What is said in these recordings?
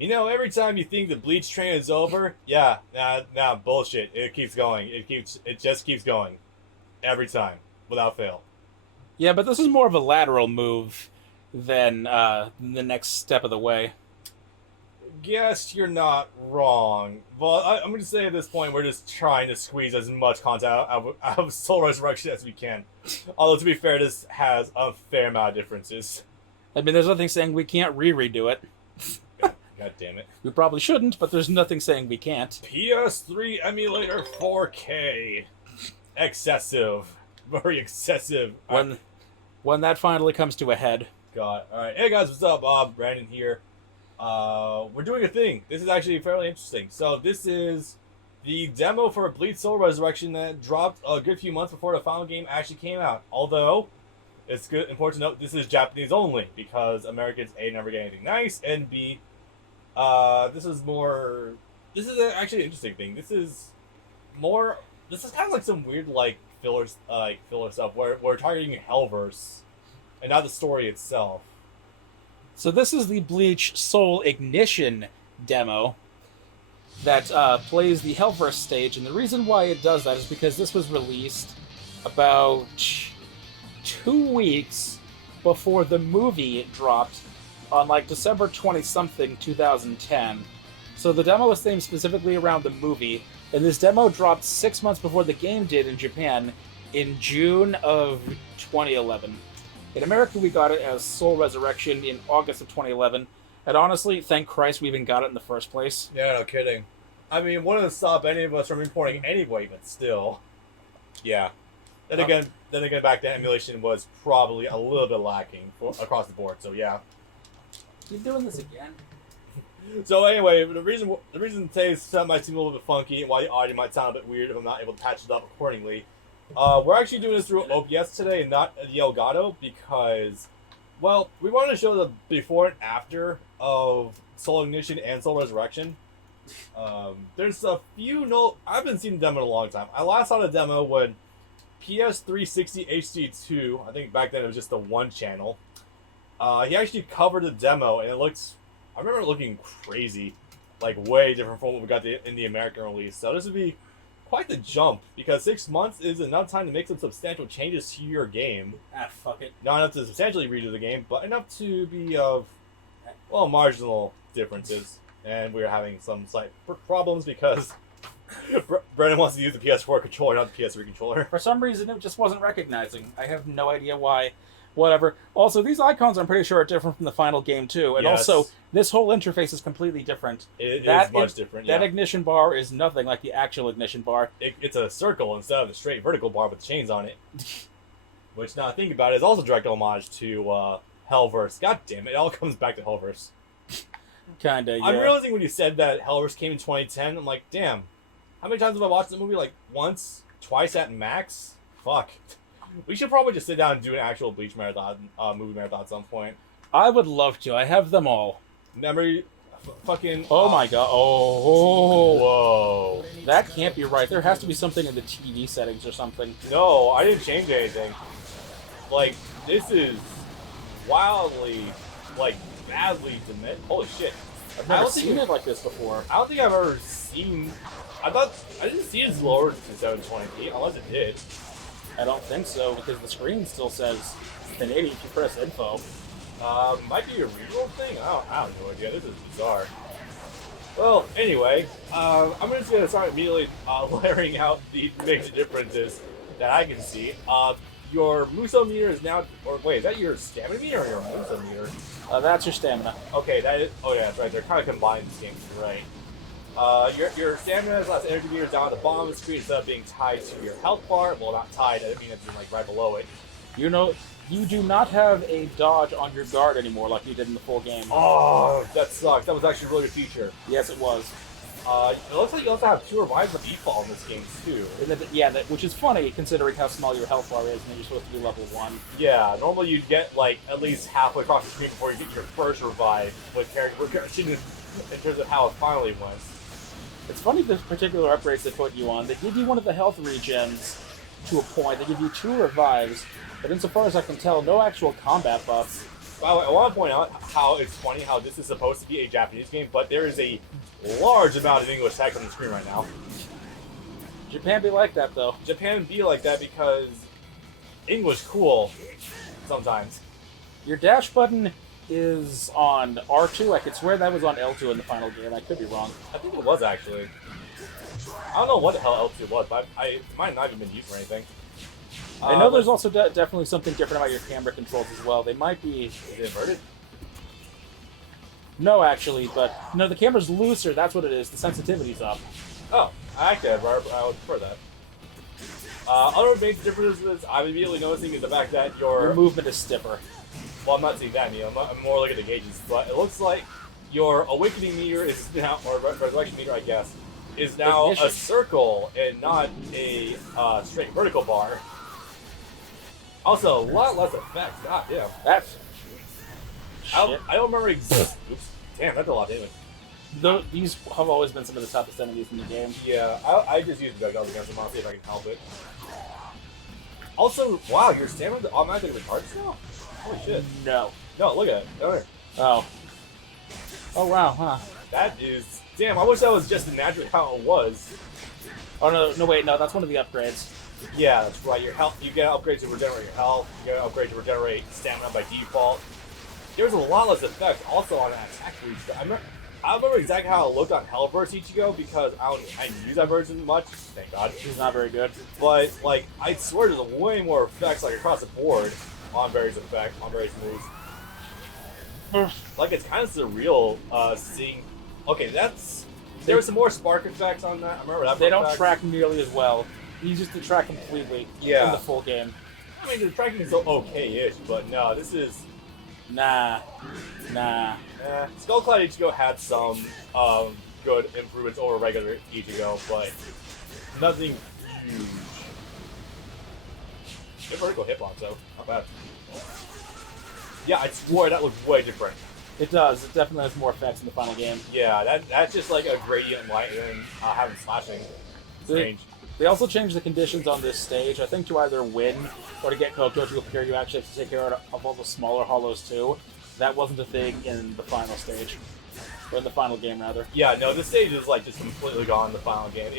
You know, every time you think the Bleach train is over, yeah, nah, bullshit. It keeps going. It just keeps going. Every time. Without fail. Yeah, but this is more of a lateral move than the next step of the way. Guess you're not wrong. But I'm going to say at this point, we're just trying to squeeze as much content out of Soul Resurrection as we can. Although, to be fair, this has a fair amount of differences. I mean, there's nothing saying we can't redo it. God damn it. We probably shouldn't, but there's nothing saying we can't. PS3 emulator 4K. Excessive. Very excessive. When that finally comes to a head. God. Alright. Hey guys, what's up? Brandon here. We're doing a thing. This is actually fairly interesting. So this is the demo for Bleach Soul Resurrection that dropped a good few months before the final game actually came out. Although, it's important to note this is Japanese only, because Americans A, never get anything nice, and B, this is actually an interesting thing. This is kind of like some weird filler stuff where we're targeting Hellverse and not the story itself. So this is the Bleach Soul Ignition demo that plays the Hellverse stage, and the reason why it does that is because this was released about 2 weeks before the movie dropped on December 20-something 2010. So the demo was themed specifically around the movie, and this demo dropped 6 months before the game did in Japan in June of 2011. In America, we got it as Soul Resurrection in August of 2011, and honestly, thank Christ we even got it in the first place. Yeah, no kidding. I mean, wouldn't have stopped any of us from reporting anyway, but still. Yeah. Then again, back then emulation was probably a little bit lacking across the board. So yeah. You're doing this again. So anyway, the reason today's set might seem a little bit funky and why the audio might sound a bit weird if I'm not able to patch it up accordingly. We're actually doing this through OBS today and not the Elgato because, well, we wanted to show the before and after of Soul Ignition and Soul Resurrection. There's a few I haven't seen the demo in a long time. I last saw the demo when PS360 HD2, I think back then it was just the one channel. He actually covered the demo and I remember it looking crazy, way different from what we got in the American release. So this would be quite the jump, because 6 months is enough time to make some substantial changes to your game. Fuck it. Not enough to substantially redo the game, but enough to be of, well, marginal differences. And we're having some slight problems because Brennan wants to use the PS4 controller, not the PS3 controller. For some reason, it just wasn't recognizing. I have no idea why. Whatever. Also, these icons, I'm pretty sure, are different from the final game, too. And yes. Also, this whole interface is completely different. It is much different, yeah. That ignition bar is nothing like the actual ignition bar. It's a circle instead of a straight vertical bar with chains on it. Which, now thinking about it, is also direct homage to Hellverse. God damn it all comes back to Hellverse. Kinda, yeah. I'm realizing when you said that Hellverse came in 2010, I'm like, damn. How many times have I watched the movie? Once? Twice at max? Fuck. We should probably just sit down and do an actual Bleach marathon, movie marathon at some point. I would love to. I have them all. Memory, fucking... Oh my god. Oh. Whoa. That can't be right. There has to be something in the TV settings or something. No, I didn't change anything. This is wildly, badly demented. Holy shit. I've never seen it like this before. I don't think I've ever seen... I didn't see it lower to 720p, unless it did. I don't think so, because the screen still says 1080 if you press info. Might be a reroll thing? I have no idea. This is bizarre. Well, anyway, I'm just going to start immediately layering out the major differences that I can see. Your Muso meter is now... Or wait, is that your stamina meter or your Muso meter? That's your stamina. Okay, that is... Oh yeah, that's right. They're kind of combined in this game, you're right. Your stamina slash energy meter is down at the bottom of the screen instead of being tied to your health bar. Well, not tied, I mean it's right below it. You do not have a dodge on your guard anymore like you did in the full game. Oh, that sucks. That was actually a really good feature. Yes, it was. It looks like you also have 2 revives of default in this game, too. Which is funny considering how small your health bar is and you're supposed to be level 1. Yeah, normally you'd get, at least halfway across the screen before you get your first revive with character progression in terms of how it finally went. It's funny the particular upgrades they put you on. They give you one of the health regens to a point. They give you 2 revives, but insofar as I can tell, no actual combat buffs. By the way, I want to point out how it's funny how this is supposed to be a Japanese game, but there is a large amount of English text on the screen right now. Japan be like that, though. Japan be like that because English cool sometimes. Your dash button is on R2. I could swear that was on L2 in the final game. I could be wrong. I think it was actually. I don't know what the hell L2 was, but it might not have been used for anything. I know there's also definitely something different about your camera controls as well. They might be... Is it inverted? No, actually, but... No, the camera's looser. That's what it is. The sensitivity's up. Oh, actually, I would prefer that. Other major differences I'm immediately noticing is the fact that Your movement is stiffer. Well, I'm not seeing that, Neil. I'm more looking at the gauges, but it looks like your awakening meter is now, or resurrection meter, I guess, is now Ignition. a circle and not a straight vertical bar. Also, a lot less effects. God damn. That's... I don't remember Oops. Damn, that's a lot of damage. These have always been some of the toughest enemies in the game. Yeah, I just use drug guns against them. I'll see if I can help it. Also, wow, your stamina automatically retards now? Holy shit. No. No, look at it. Down there. Oh. Oh, wow, huh. That is... Damn, I wish that was just naturally how it was. Oh, no, wait, no, that's one of the upgrades. Yeah, that's right. Your health, you get an upgrade to regenerate your health. You get an upgrade to regenerate stamina by default. There's a lot less effect also on that attack reach. I remember exactly how it looked on Hellverse Ichigo because I didn't use that version much. Thank God. He's not very good. But like, I swear there's way more effects like across the board on various moves. Like it's kind of surreal seeing. Okay, there was some more spark effects on that. I remember that. They don't track nearly as well. You just track completely in the full game. I mean, the tracking is okay-ish, but no, this is... Nah. Skullclad Ichigo had some good improvements over regular Ichigo, but nothing huge. Good vertical hitbox, though. Not bad. Yeah, I swore that looked way different. It does. It definitely has more effects in the final game. Yeah, that's just like a gradient light and then having slashing. Strange. They also changed the conditions on this stage, I think to either win or to get Kokoto to appear, you actually have to take care of all the smaller hollows too. That wasn't a thing in the final stage. Or in the final game, rather. Yeah, no, this stage is like just completely gone in the final game.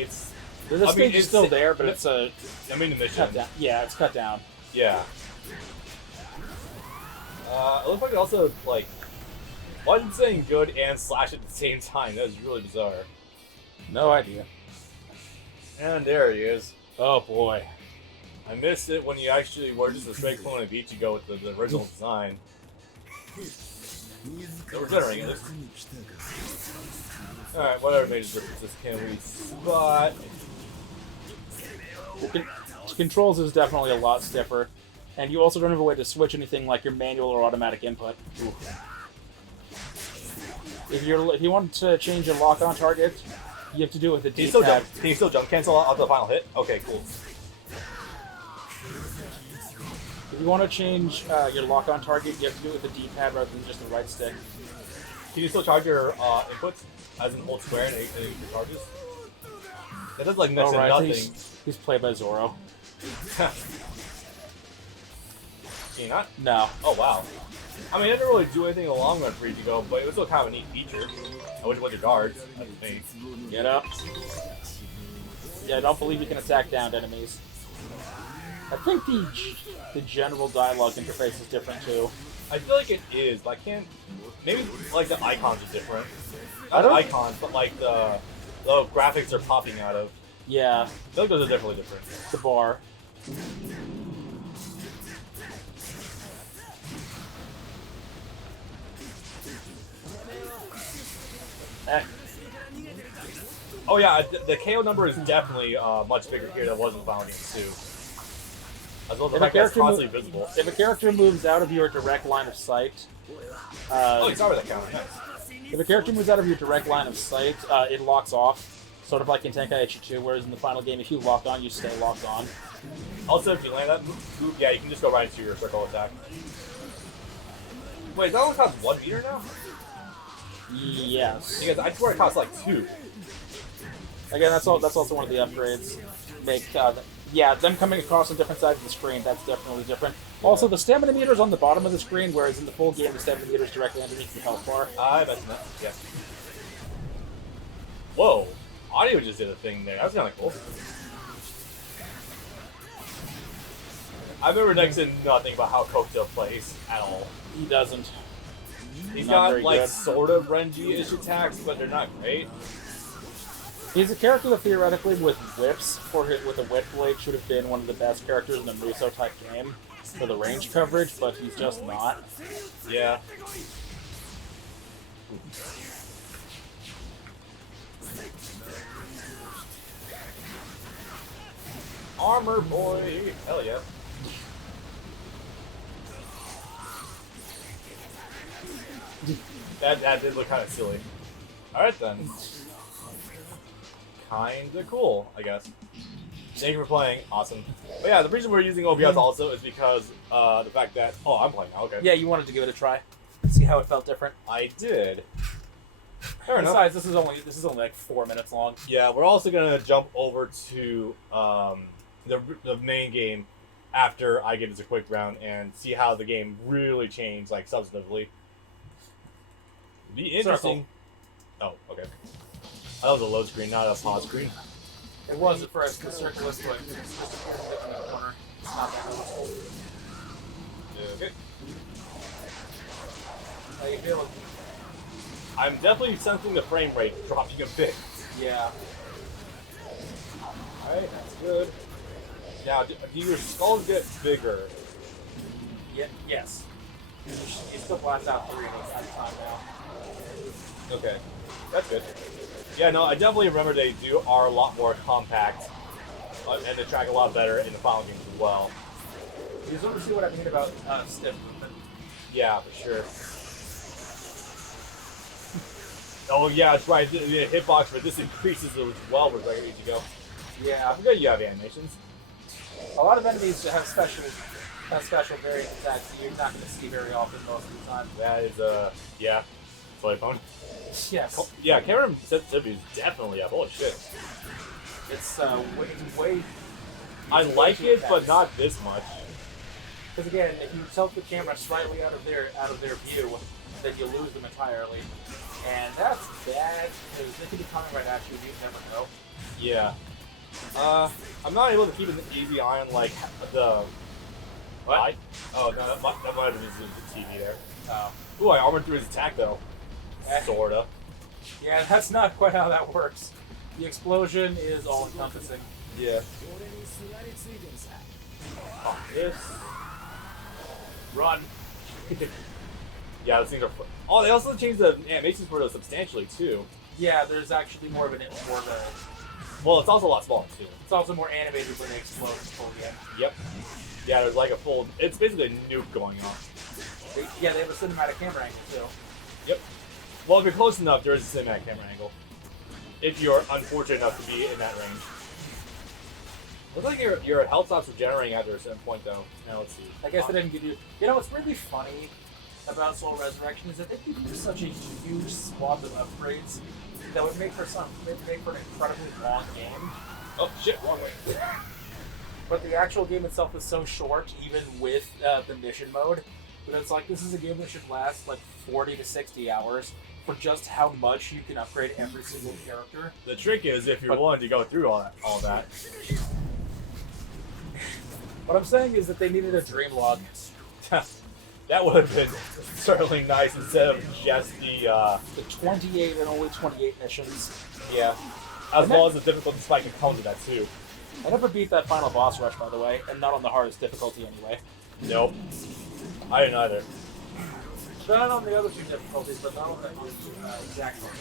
The stage is still there, but it's a... I mean the mission. Cut down. Yeah, it's cut down. Yeah. It looks like it also, like... wasn't saying good and slash at the same time. That was really bizarre. No idea. And there he is. Oh boy. I missed it when you actually were just a straight clone of Ichigo with the original design. We're generating this. Alright, whatever major differences can we spot? Controls is definitely a lot stiffer. And you also don't have a way to switch anything like your manual or automatic input. Ooh. If you want to change your lock-on target, you have to do it with the D-pad. Can you still jump cancel out the final hit? Okay, cool. If you want to change your lock-on target, you have to do it with the D-pad rather than just the right stick. Can you still charge your inputs as an hold square and your charges? That does like next to nothing. He's played by Zoro. Can you not? No. Oh wow. I mean, it didn't really do anything in the long run for Ichigo, but it was still kind of a neat feature. I wish it was your guards. That's the thing. Get up. Yeah, I don't believe you can attack downed enemies. I think the general dialogue interface is different too. I feel like it is, but I can't... Maybe, like, the icons are different. Not the icons, but, like, the graphics they're popping out of. Yeah. I feel like those are definitely different. The bar. Oh yeah, the KO number is definitely much bigger here than it was in Final Game 2. As well as the fact that it's constantly visible. If a character moves out of your direct line of sight... oh, you saw where that counted, nice. If a character moves out of your direct line of sight, it locks off. Sort of like in Tenkaichi 2, whereas in the final game, if you lock on, you stay locked on. Also, if you land that move, yeah, you can just go right into your circle attack. Wait, that only costs 1 meter now? Yes. Because I swear it costs like 2. Again, that's also one of the upgrades. Yeah, them coming across on different sides of the screen, that's definitely different. Also, the stamina meter is on the bottom of the screen, whereas in the full game, the stamina meter is directly underneath the health bar. I bet that. Yeah. Whoa. Audio just did a thing there. That's kind of cool. I remember Nixon nothing about how Cocktail plays at all. He doesn't. He's Not got very like good. sort of Renji-ish attacks, but they're not great. He's a character that theoretically, with whips, with a whip blade, should have been one of the best characters in the Muso type game for the range coverage, but he's just not. Yeah. Armor boy! Hell yeah. That did look kind of silly. Alright then. Kinda cool, I guess. Thank you for playing. Awesome. But yeah, the reason we're using OBS also is because the fact that... Oh, I'm playing now, okay. Yeah, you wanted to give it a try. See how it felt different. I did. Fair enough. Besides, this is only like 4 minutes long. Yeah, we're also gonna jump over to the main game after I give this a quick round and see how the game really changed, like substantively. Be interesting. Circle. Oh, okay. That was a load screen, not a pause screen. It was at first. The circle is like in the corner. It's not that noticeable. Okay. How you feeling? I'm definitely sensing the frame rate dropping a bit. Yeah. Alright, that's good. Now, do your skulls get bigger? Yeah. Yes. You still blast out 3 at a time now. Okay, that's good. Yeah, no, I definitely remember they are a lot more compact and they track a lot better in the final games as well. You sort of see what I mean about stiff movement. Yeah, for sure. Oh yeah, that's right. The hitbox for this increases as well with like as you go. Yeah. I forget you have animations. A lot of enemies have special variants that you're not going to see very often most of the time. That is yeah, play phone. Yes. Yeah, camera sensitivity is definitely up. Holy shit. It's way. I like it, but not this much. Because again, if you tilt the camera slightly out of their view, then you lose them entirely, and that's bad because they could be coming right at you. You never know. Yeah. I'm not able to keep an easy eye on like the. What? Oh no, that might have been the TV there. Oh. Ooh, I armored through his attack though. Sorta. Yeah, that's not quite how that works. The explosion is all encompassing. Yeah. Oh, this. Run. Yeah, those things are. Oh, they also changed the animations for those substantially too. Yeah, there's actually more of a. Well, it's also a lot smaller too. It's also more animated when they explode full again. Yep. Yeah, there's like a full. It's basically a nuke going off. They have a cinematic camera angle too. Yep. Well, if you're close enough, there is a cinematic camera angle. If you're unfortunate enough to be in that range. Looks like your health stops regenerating after a certain point, though. Now let's see. I guess they didn't give you. You know what's really funny about Soul Resurrection is that they give you such a huge swath of upgrades that would make for an incredibly long game. Oh shit! Wrong way. But the actual game itself is so short, even with the mission mode, that it's like this is a game that should last like 40 to 60 hours for just how much you can upgrade every single character. The trick is if you're willing to go through all that. What I'm saying is that they needed a dream log. That would have been certainly nice instead of just the 28 and only 28 missions. Yeah. As well as the difficulty spike that comes with that too. I never beat that final boss rush, by the way, and not on the hardest difficulty anyway. Nope. I didn't either. Not on the other two difficulties, but not on the exact one.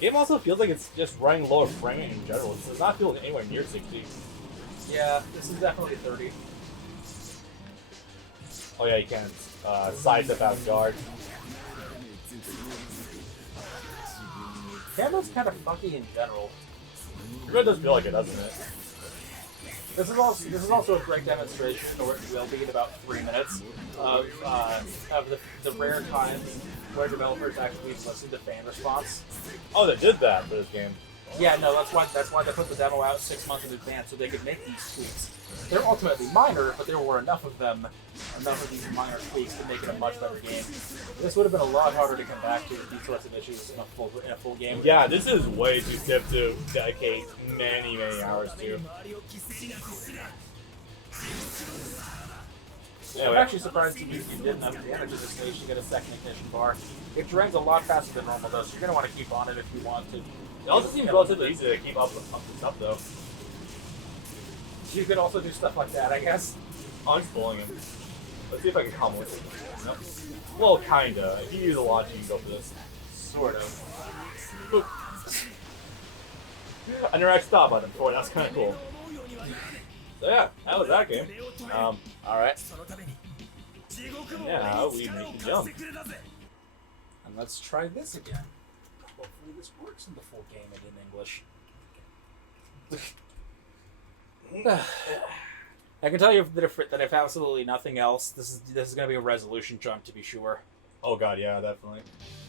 Game also feels like it's just running lower frame rate in general. It does not feel anywhere near 60. Yeah, this is definitely 30. Oh yeah, you can sidestep out guard. Camera's kind of funky in general. It really does feel like it, doesn't it? This is also a great demonstration, or it will be in about 3 minutes, of the rare times where developers actually listen to fan response. Oh, they did that for this game. Yeah, no, that's why they put the demo out 6 months in advance so they could make these tweaks. They're ultimately minor, but there were enough of these minor tweaks to make it a much better game. This would have been a lot harder to come back to with these sorts of issues in a full game. Yeah, this is way too stiff to dedicate many hours to. I'm actually surprised you didn't have damage at this stage to get a second ignition bar. It drains a lot faster than normal though, so you're going to want to keep on it if you want to. It also seems relatively easy to keep up the stuff though. You could also do stuff like that, I guess. I'm just pulling him. Let's see if I can combo it. Nope. Well, kinda. If you use a lot, you can go for this. Sort of. Oop. I never actually thought about it before. That's kind of cool. So yeah, that was that game. Alright. Now we make the jump. And let's try this again. Hopefully this works in the full game and in English. I can tell you that if absolutely nothing else, this is going to be a resolution jump to be sure. Oh god, yeah, definitely.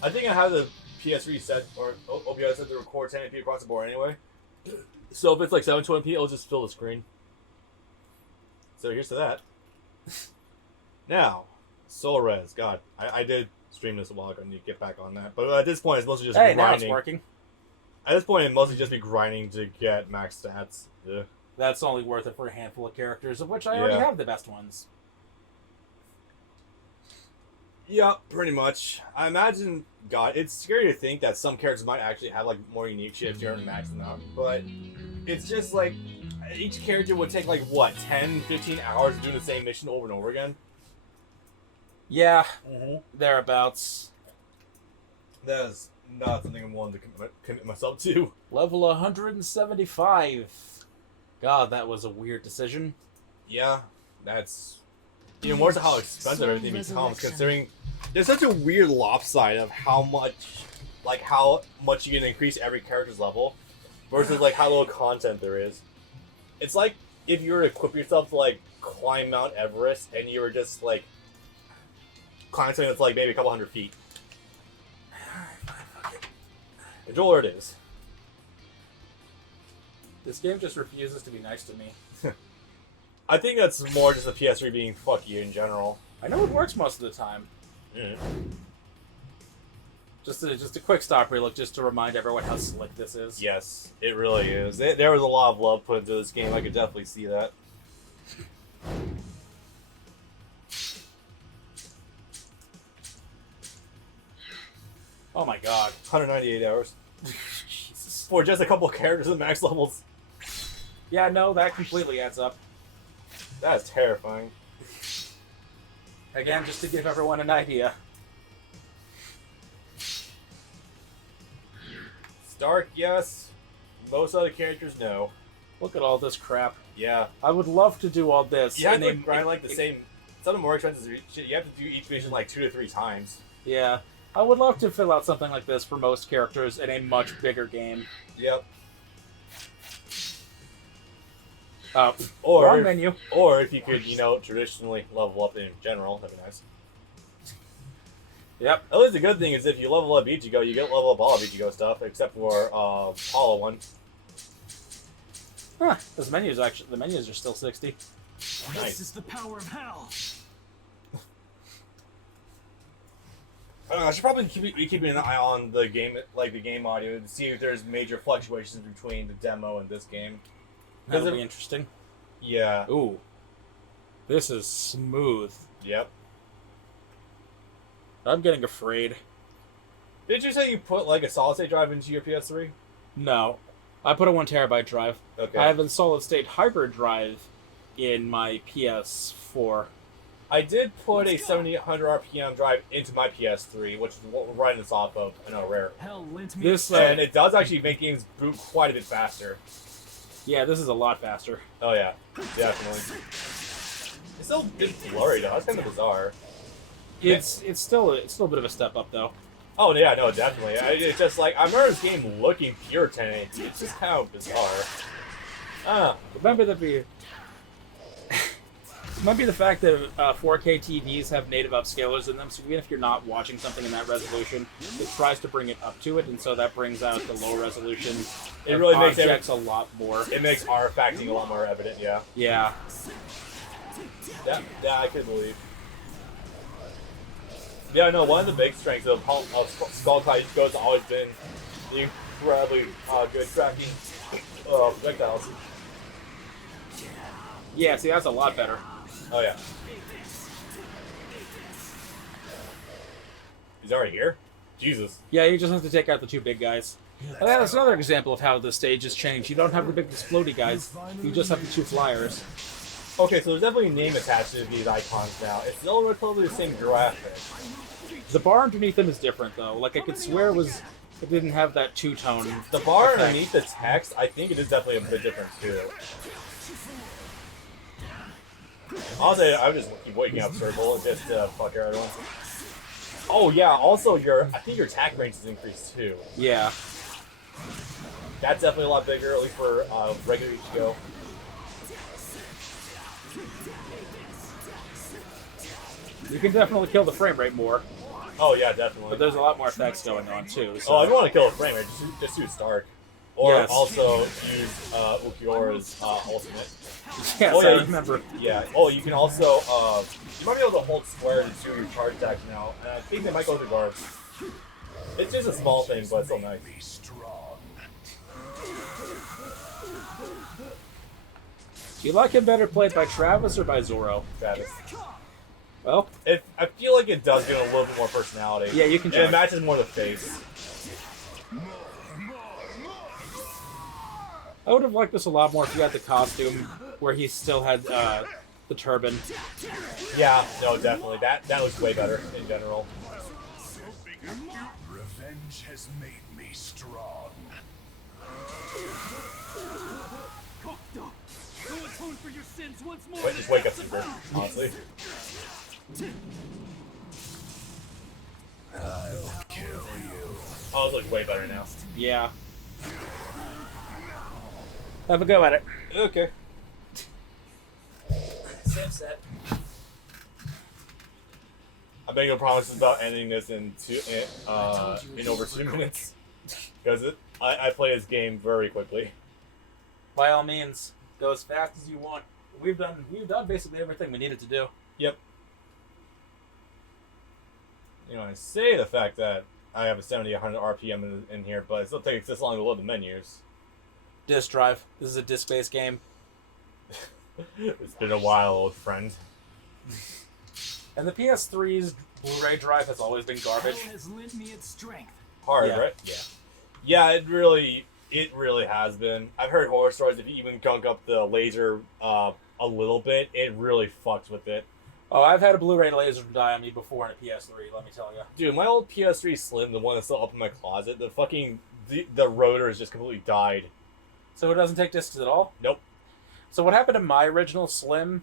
I think I have the PS3 set, or OBS set to record 1080p across the board anyway. So if it's like 720p, it'll just fill the screen. So here's to that. Now, Soul Res. God, I did stream this a while ago. I need to get back on that. But at this point, it's mostly just grinding. Now it's working. At this point, it mostly just be grinding to get max stats. Yeah. That's only worth it for a handful of characters, of which I already have the best ones. Yeah, pretty much. I imagine, God, it's scary to think that some characters might actually have like more unique shit if you aren't maxing them out. But it's just like each character would take like what, 10, 15 hours doing the same mission over and over again. Yeah, thereabouts. That is not something I'm willing to commit myself to. Level 175. God, that was a weird decision. Yeah, that's even more to how expensive everything becomes, considering there's such a weird lopside of how much you can increase every character's level versus like how little content there is. It's like if you were to equip yourself to like climb Mount Everest and you were just like climbing something that's like maybe a couple 100 feet. Control where it is. This game just refuses to be nice to me. I think that's more just the PS3 being fuck you in general. I know it works most of the time. Mm. Just a quick stop relook just to remind everyone how slick this is. Yes, it really is. There was a lot of love put into this game. I could definitely see that. Oh my god. 198 hours. Jesus. For just a couple of characters at max levels. Yeah, no, that completely adds up. That is terrifying. Again, just to give everyone an idea. Stark, yes. Most other characters, no. Look at all this crap. Yeah. I would love to do all this. You have to grind like the same... Some of the more expensive shit, you have to do each mission like 2 to 3 times. Yeah. I would love to fill out something like this for most characters in a much bigger game. Yep. Wrong menu. Or if you could, traditionally level up in general, that'd be nice. Yep. At least the good thing is if you level up Ichigo, you get level up all of Ichigo stuff, except for Hollow one. Huh. The menus are still 60. Nice. This is the power of hell. I should probably be keeping an eye on the game, like the game audio, to see if there's major fluctuations between the demo and this game. That'll be interesting. Yeah. Ooh. This is smooth. Yep. I'm getting afraid. Did you say you put like a solid state drive into your PS3? No. I put a 1 terabyte drive. Okay. I have a solid state hybrid drive in my PS4. I did put a 7800 RPM drive into my PS3, which is what we're running this off of. I know, rare. Hell lent me This And it does actually make games boot quite a bit faster. Yeah, this is a lot faster. Oh yeah, definitely. It's still a bit blurry though. That's kind of bizarre. It's still a bit of a step up though. Oh yeah, no, definitely. It's just like I remember this game looking pure 1080. It's just kind of bizarre. Remember that we It might be the fact that 4K TVs have native upscalers in them, so even if you're not watching something in that resolution, it tries to bring it up to it, and so that brings out the low resolution. It really makes objects a lot more. It makes artifacting a lot more evident. Yeah. Yeah. Yeah, I could believe. Yeah, no. One of the big strengths of Skull Ichigo has always been the incredibly good tracking projectiles. Yeah, see, that's a lot better. Oh yeah. He's already here? Jesus. Yeah, you just have to take out the two big guys. Oh, yeah, that's another example of how the stage has changed. You don't have the big explodey guys. You just have the two flyers. Okay, so there's definitely a name attached to these icons now. It's still relatively the same graphic. The bar underneath them is different, though. Like, I could swear it didn't have that two-tone. The bar effect. underneath the text, I think it is definitely a bit different too. Honestly, I would just keep waking up Circle just to fuck everyone. Oh yeah, also I think your attack range is increased too. Yeah. That's definitely a lot bigger, at least for regular Ichigo. You can definitely kill the frame rate more, Oh yeah, definitely. but there's a lot more effects going on, too. So. Oh, if you want to kill a frame rate, just use Stark. Or Yes. also use Ulquiorra's ultimate. Yes, Oh, yeah, I remember. Yeah. Oh, you can also you might be able to hold square to do your charge attacks now. And I think they might go to guards. It's just a small thing, but it's still nice. Do you like him better played by Travis or by Zoro? Travis. Well, I feel like it does give it a little bit more personality. yeah, you can And check. it matches more the face. I would have liked this a lot more if you had the costume where he still had the turban. Yeah, no, definitely. That looks way better in general. Revenge has made me strong. Go atone for your sins once more. Wait, just wake up, Super, honestly. I'll kill you. Oh, it looks way better now. Yeah. Have a go at it. Okay. Same set. I'm making promises about ending this in over 2 minutes. Because I play this game very quickly. By all means, go as fast as you want. We've done basically everything we needed to do. Yep. You know, I say the fact that I have a 70, 100 RPM in here, but it still takes this long to load the menus. Disk drive. This is a disc-based game. It's been a while, old friend. And the PS3's Blu-ray drive has always been garbage. Hell has lent me its strength. Hard, Yeah. right? Yeah. Yeah, it really has been. I've heard horror stories. If you even gunk up the laser a little bit, it really fucks with it. Oh, I've had a Blu-ray laser die on me before in a PS3, let me tell you. Dude, my old PS3 Slim, the one that's still up in my closet, the rotor has just completely died. So it doesn't take discs at all? Nope. So what happened to my original Slim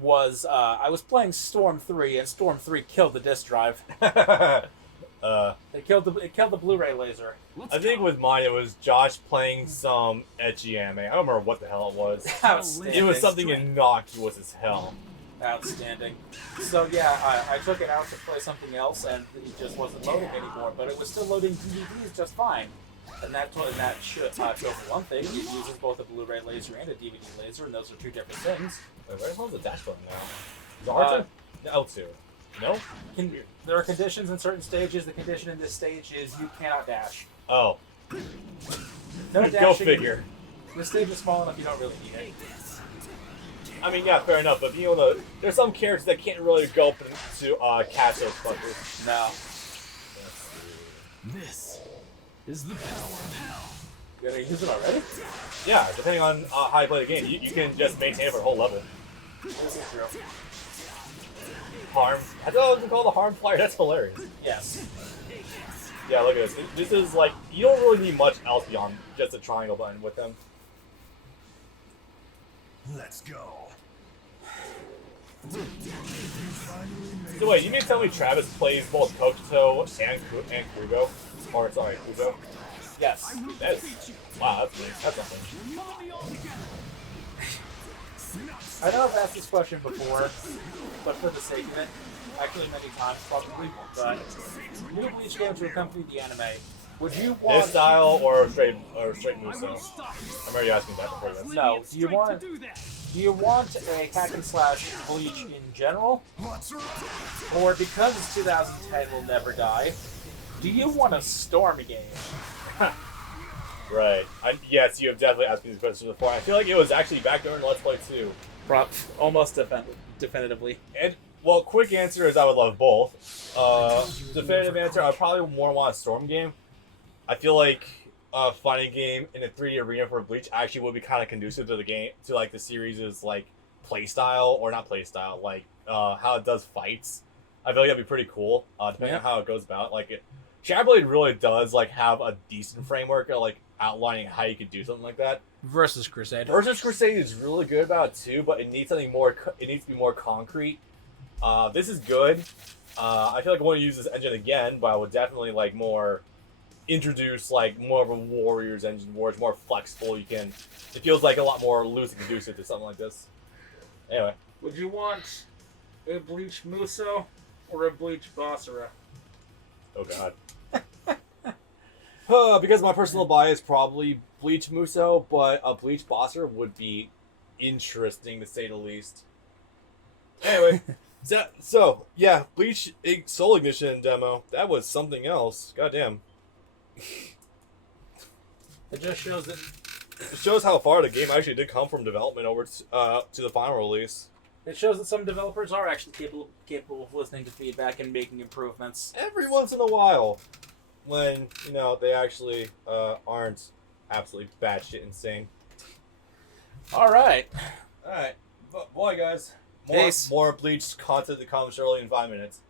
was I was playing Storm 3, and Storm 3 killed the disc drive. It killed the Blu-ray laser. I think with mine it was Josh playing some ecchi anime. I don't remember what the hell it was. Outstanding. It was something innocuous as hell. Outstanding. So yeah, I took it out to play something else, and it just wasn't loading anymore. But it was still loading DVDs just fine. And that should show for one thing. It uses both a Blu-ray laser and a DVD laser, and those are two different things. Wait, where the hell's the dash button now? The R2? The L2. No? There are conditions in certain stages. The condition in this stage is you cannot dash. Oh. No Go dashing. figure. This stage is small enough you don't really need it. I mean, yeah, fair enough, but there's some characters that can't really go up to catch those fuckers. No. This is the power of hell. You gonna use it already? Yeah, depending on how you play the game, you can just maintain it for a whole level. This is true. Harm. I thought it was called a harm flyer. That's hilarious. Yes. Yeah, look at this. This is like, you don't really need much else beyond just a triangle button with them. Let's go. So wait, you mean to tell me Travis plays both Kokuto and Kugo? Or, sorry, Kugo? Yes. Wow, that's something. Follow me all together. I know I've asked this question before, but for the sake of it, actually many times probably, but new Bleach game to accompany the anime. Would you want His style or straight Muso? Won't stop. I'm already asking that before this. No, Do you want a hack and slash Bleach in general, What's wrong? or because it's 2010 will never die? Do you want a Storm game? Right. Yes, you have definitely asked me these questions before. I feel like it was actually back during Let's Play 2. Almost definitively. And, well, quick answer is I would love both. Definitive answer, I probably more want a Storm game. I feel like a fighting game in a 3D arena for Bleach actually would be kind of conducive to the game, to like the series' like play style, or not play style, like how it does fights. I feel like that'd be pretty cool, depending on how it goes about. Like, Shadowblade really does like have a decent framework of like outlining how you could do something like that. Versus Crusade. Versus Crusade is really good about it too, but it needs something more. It needs to be more concrete. This is good. I feel like I want to use this engine again, but I would definitely like more introduce like more of a Warriors engine where it's more flexible. You can. It feels like a lot more loose and conducive to something like this. Anyway, Would you want a Bleach Muso or a Bleach Basara? oh god. Because my personal bias, probably Bleach Muso, but a Bleach Bosser would be interesting to say the least. Anyway, so yeah, Bleach Soul Ignition demo. That was something else. Goddamn. It just shows that It shows how far the game actually did come from development over to the final release. some developers are actually capable of listening to feedback and making improvements. Every once in a while, when they actually aren't absolutely batshit insane. All right. All right, boy, guys. Peace. More Bleach content to come shortly in 5 minutes.